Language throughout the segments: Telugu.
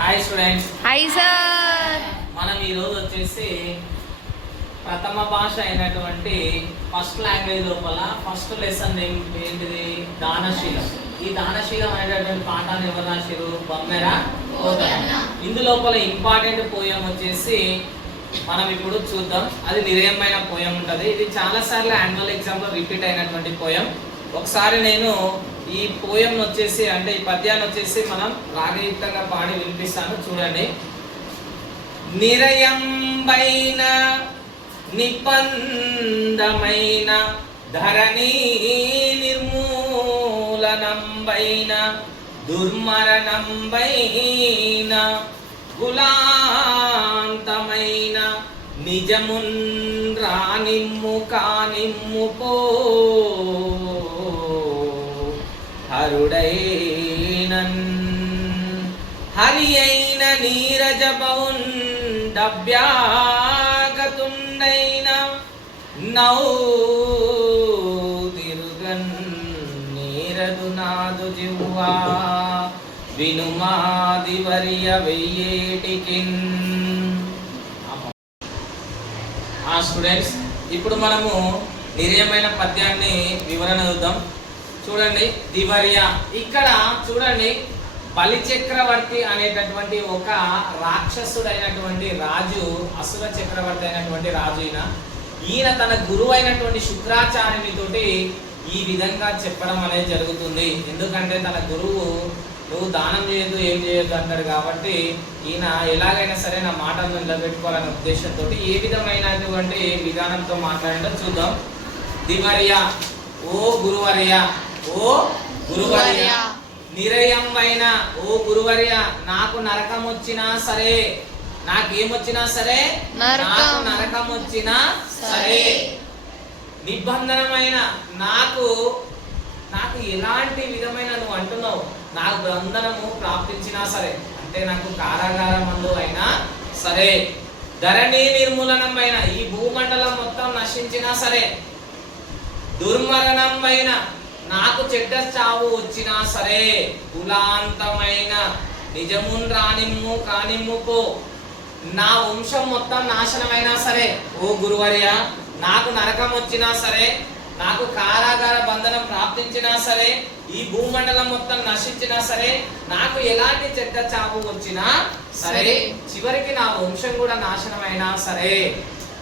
Hi students. Hi sir. మనం ఈరోజు వచ్చేసి ప్రథమ భాష అయినటువంటి ఫస్ట్ లాంగ్వేజ్ లోపల ఫస్ట్ లెసన్ ఏంటిది? దానశీలం. ఈ దానశీలం అనేటటువంటి పాఠాన్ని ఎవరు రాశారు? బొమ్మెరా కోతన. ఇందులోపల ఇంపార్టెంట్ పోయం వచ్చేసి మనం ఇప్పుడు చూద్దాం. అది నిరేయమైన పోయం ఉంటుంది. ఇది చాలా సార్లు యాన్యువల్ ఎగ్జామ్ లో రిపీట్ అయినటువంటి పోయం. ఒకసారి నేను ఈ పోయం వచ్చేసి అంటే ఈ పద్యాన్ని వచ్చేసి మనం రాగయుక్తంగా పాడి వినిపిస్తాను, చూడండి. నిరయంబైన నిపందమైన ధరణి నిర్మూలనంబైన దుర్మరణంబైన గులాంతమైన నిజమున్ రానిమ్ము కానిమ్ము పో హరుడైనన్ హరి అయిన నీరజపౌన్ డభ్యాగతుండైన నౌ తిరుగన్ నీరదు నాదు జివ్వా వినుమాదివర్య వెయ్యేటికిన్. స్టూడెంట్స్, ఇప్పుడు మనము నిరేయమైన పద్యాన్ని వివరణ చూద్దాం. చూడండి, దివర్య. ఇక్కడ చూడండి, బలిచక్రవర్తి అనేటటువంటి ఒక రాక్షసుడైనటువంటి రాజు, అసుర చక్రవర్తి అయినటువంటి రాజు ఈయన తన గురువు అయినటువంటి శుక్రాచార్యుని తోటి ఈ విధంగా చెప్పడం అనేది జరుగుతుంది. ఎందుకంటే తన గురువు నువ్వు దానం చేయొద్దు, ఏం చేయొద్దు అంటాడు. కాబట్టి ఈయన ఎలాగైనా సరే నా మాటను నిలబెట్టుకోవాలనే ఉద్దేశంతో ఏ విధమైనటువంటి విధానంతో మాట్లాడటం చూద్దాం. దివర్య, ఓ గురువర్య, ఓ గురువర్య, నిరయమైన ఓ గురువర్య, నాకు నరకం వచ్చినా సరే, నాకేమొచ్చినా సరే, నాకు నరకం వచ్చినా సరే, నిబంధనమైన నాకు ఎలాంటి విధమైన నువ్వు అంటున్నావు, నాకు బంధనము ప్రాప్తించినా సరే, అంటే నాకు కారాగారం మందు అయినా సరే, ధరణి నిర్మూలనం పైన ఈ భూమండలం మొత్తం నశించినా సరే, దుర్మరణం పైన నాకు చెడ్డ చావు వచ్చినా సరే, కులాంతమైన నిజమున్ రానిమ్ము కానిమ్ము పో, నా వంశం మొత్తం నాశనమైనా సరే, ఓ గురువర్య, నాకు నరకం వచ్చినా సరే, నాకు కారాగార బంధనం ప్రాప్తించినా సరే, ఈ భూమండలం మొత్తం నశించినా సరే, నాకు ఎలాంటి చెడ్డ చావు వచ్చినా సరే, చివరికి నా వంశం కూడా నాశనమైనా సరే,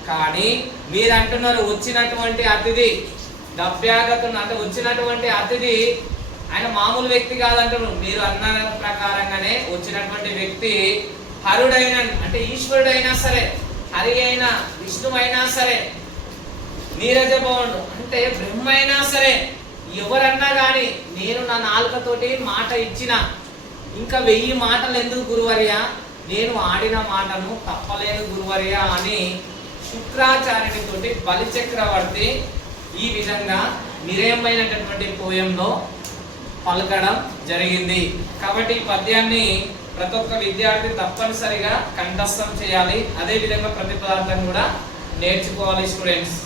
కానీ మీరు అంటున్నారు వచ్చినటువంటి అతిథి డభ్యాగతుడు అంటే వచ్చినటువంటి అతిథి ఆయన మామూలు వ్యక్తి కాదంటున్నారు. మీరు అన్న ప్రకారంగానే వచ్చినటువంటి వ్యక్తి హరుడైన అంటే ఈశ్వరుడైనా సరే, హరి అయినా విష్ణువైనా సరే, నీరజభవుడు అంటే బ్రహ్మ అయినా సరే, ఎవరన్నా కానీ నేను నా నాలుకతోటి మాట ఇచ్చిన ఇంకా 1000 మాటలు ఎందుకు గురువర్య, నేను ఆడిన మాటను తప్పలేను గురువర్య అని శుక్రాచార్యుని తోటి బలిచక్రవర్తి ఈ విధంగా నిరేయమైనటువంటి పోయంలో పలకడం జరిగింది. కాబట్టి ఈ పద్యాన్ని ప్రతి ఒక్క విద్యార్థి తప్పనిసరిగా కంఠస్థం చేయాలి. అదే విధంగా ప్రతి పదార్థం కూడా నేర్చుకోవాలి స్టూడెంట్స్.